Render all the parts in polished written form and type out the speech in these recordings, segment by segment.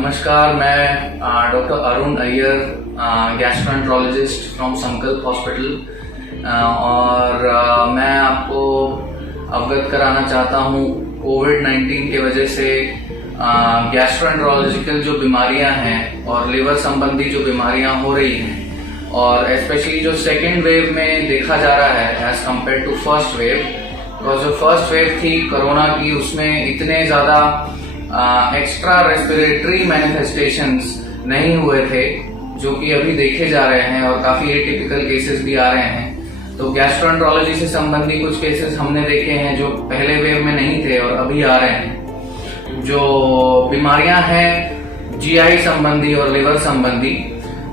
नमस्कार, मैं doctor Arun Iyer, gastroenterologist from संकल्प हॉस्पिटल और मैं आपको अवगत कराना चाहता हूँ कोविड-19 की वजह से गैस्ट्रोएंटरोलॉजिकल जो बीमारियां हैं और लिवर संबंधी जो बीमारियां हो रही हैं और स्पेशली जो सेकेंड वेव में देखा जा रहा है as compare to first wave. Because जो फर्स्ट वेव थी कोरोना की, उसमें इतने ज्यादा एक्स्ट्रा रेस्पिरेटरी मैनिफेस्टेशंस नहीं हुए थे जो कि अभी देखे जा रहे हैं और काफी एटिपिकल केसेस भी आ रहे हैं। तो गैस्ट्रोएंटरोलॉजी से संबंधी कुछ केसेस हमने देखे हैं जो पहले वेव में नहीं थे और अभी आ रहे हैं। जो बीमारियां हैं जीआई संबंधी और लिवर संबंधी,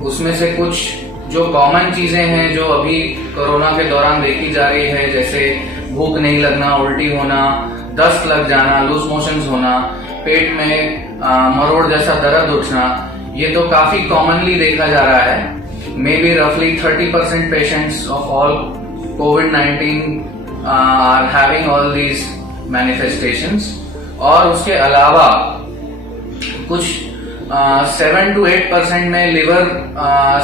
उसमें से कुछ जो कॉमन चीजें हैं जो अभी कोरोना के दौरान देखी जा रही है, जैसे भूख नहीं लगना, उल्टी होना, दस्त लग जाना, लूज मोशंस होना, पेट में मरोड़ जैसा दर्द उठना, ये तो काफी कॉमनली देखा जा रहा है। मे बी रफली 30% पेशेंट्स ऑफ ऑल कोविड-19 are having all these manifestations. और उसके अलावा कुछ 7 to 8% में लिवर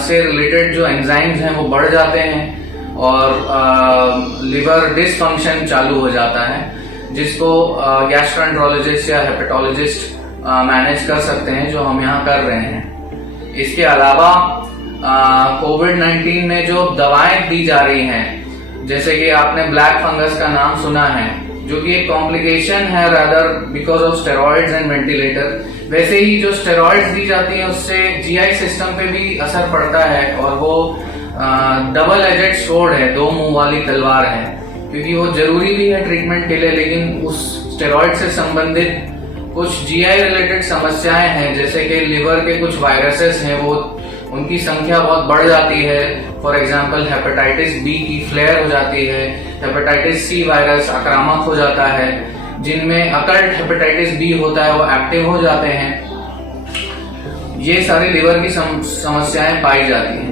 से रिलेटेड जो एंजाइम्स हैं वो बढ़ जाते हैं और लिवर डिसफंक्शन चालू हो जाता है, जिसको गैस्ट्रोएंटरोलॉजिस्ट या हेपेटोलॉजिस्ट मैनेज कर सकते हैं, जो हम यहाँ कर रहे हैं। इसके अलावा कोविड-19 में जो दवाएं दी जा रही हैं, जैसे कि आपने ब्लैक फंगस का नाम सुना है, जो कि एक कॉम्प्लिकेशन है rather because of steroids and ventilator. वैसे ही जो स्टेरॉइड्स दी जाती हैं उससे जीआई सिस्टम पे भी असर पड़ता है और वो डबल एजेड स्वॉर्ड है, दो मुंह वाली तलवार है, क्योंकि वो जरूरी भी है ट्रीटमेंट के लिए। लेकिन उस स्टेरॉइड से संबंधित कुछ जीआई रिलेटेड समस्याएं हैं, जैसे कि लिवर के कुछ वायरसेस हैं, वो उनकी संख्या बहुत बढ़ जाती है। फॉर एग्जाम्पल हेपेटाइटिस बी की फ्लेयर हो जाती है, हेपेटाइटिस सी वायरस आक्रामक हो जाता है, जिनमें अकल्ट हेपेटाइटिस बी होता है वो एक्टिव हो जाते हैं। ये सारी लिवर की समस्याएं पाई जाती हैं।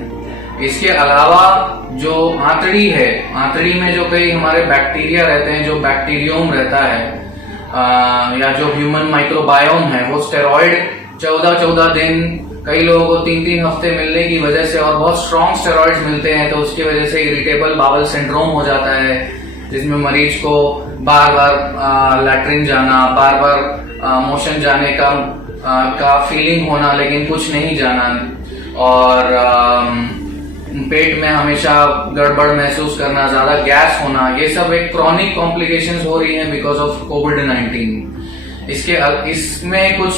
इसके अलावा जो आंतड़ी है, आंतड़ी में जो कई हमारे बैक्टीरिया रहते हैं, जो बैक्टीरियोम रहता है या जो ह्यूमन माइक्रोबायोम है, वो स्टेरॉइड 14 दिन, कई लोगों को 3 हफ्ते मिलने की वजह से और बहुत स्ट्रॉन्ग स्टेरॉइड्स मिलते हैं, तो उसकी वजह से इरिटेबल बावल सिंड्रोम हो जाता है, जिसमें मरीज को बार बार लैट्रिन जाना, बार बार मोशन जाने का फीलिंग होना, लेकिन कुछ नहीं जाना, और पेट में हमेशा गड़बड़ महसूस करना, ज्यादा गैस होना, ये सब एक क्रॉनिक कॉम्प्लिकेशंस हो रही हैं बिकॉज ऑफ कोविड-19। इसमें कुछ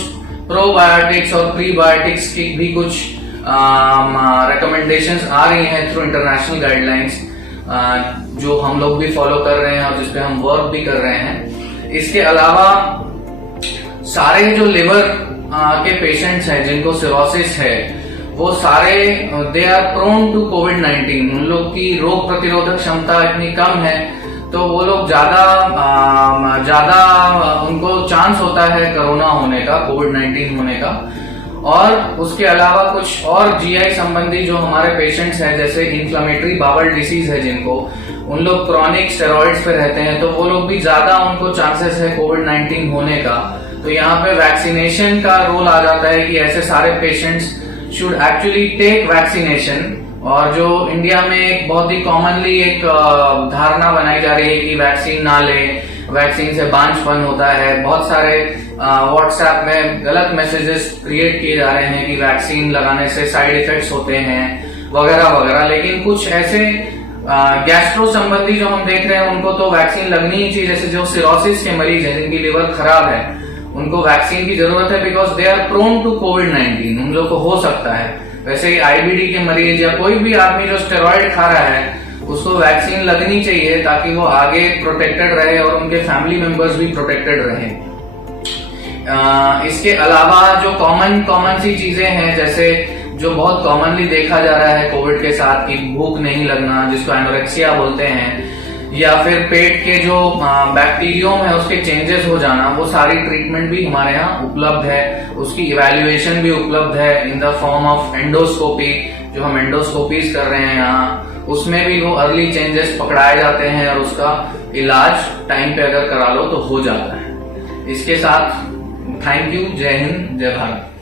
प्रोबायोटिक्स और प्रीबायोटिक्स की भी कुछ रिकमेंडेशंस आ रही हैं थ्रू इंटरनेशनल गाइडलाइंस, जो हम लोग भी फॉलो कर रहे हैं और जिसपे हम वर्क भी कर रहे हैं। इसके अलावा सारे जो लिवर के पेशेंट्स हैं जिनको सिरोसिस है, वो सारे दे आर प्रोन टू कोविड-19। उन लोग की रोग प्रतिरोधक क्षमता इतनी कम है, तो वो लोग ज्यादा उनको चांस होता है कोरोना होने का, कोविड-19 होने का। और उसके अलावा कुछ और जीआई संबंधी जो हमारे पेशेंट्स हैं, जैसे इन्फ्लेमेटरी बावल डिसीज है जिनको, उन लोग क्रॉनिक स्टेरॉइड्स पे रहते हैं, तो वो लोग भी ज्यादा उनको चांसेस है कोविड-19 होने का। तो यहाँ पे वैक्सीनेशन का रोल आ जाता है कि ऐसे सारे patients should actually take vaccination. और जो इंडिया में एक बहुत ही कॉमनली एक धारणा बनाई जा रही है कि वैक्सीन ना ले, वैक्सीन से बांझपन होता है, बहुत सारे व्हाट्सएप में गलत मैसेजेस क्रिएट किए जा रहे हैं कि वैक्सीन लगाने से साइड इफेक्ट्स होते हैं वगैरह वगैरह। लेकिन कुछ ऐसे गैस्ट्रो संबंधी जो हम देख रहे हैं, उनको तो वैक्सीन लगनी ही चाहिए। जैसे जो सिरोसिस के मरीज हैं जिनकी लिवर खराब है, उनको वैक्सीन की जरूरत है because they are prone to कोविड-19, उन लोग को हो सकता है। वैसे ही आईबीडी के मरीज या कोई भी आदमी जो स्टेरॉइड खा रहा है, उसको वैक्सीन लगनी चाहिए ताकि वो आगे प्रोटेक्टेड रहे और उनके फैमिली मेंबर्स भी प्रोटेक्टेड रहे। इसके अलावा जो कॉमन सी चीजें हैं, जैसे जो बहुत कॉमनली देखा जा रहा है कोविड के साथ, कि भूख नहीं लगना, जिसको एनोरेक्सिया बोलते हैं, या फिर पेट के जो बैक्टीरियोम है उसके चेंजेस हो जाना, वो सारी ट्रीटमेंट भी हमारे यहाँ उपलब्ध है। उसकी इवैल्यूएशन भी उपलब्ध है in the form of endoscopy, जो हम एंडोस्कोपीज कर रहे हैं यहाँ, उसमें भी वो अर्ली चेंजेस पकड़ाए जाते हैं और उसका इलाज टाइम पे अगर करा लो तो हो जाता है। इसके साथ थैंक यू, जय हिंद, जय भारत।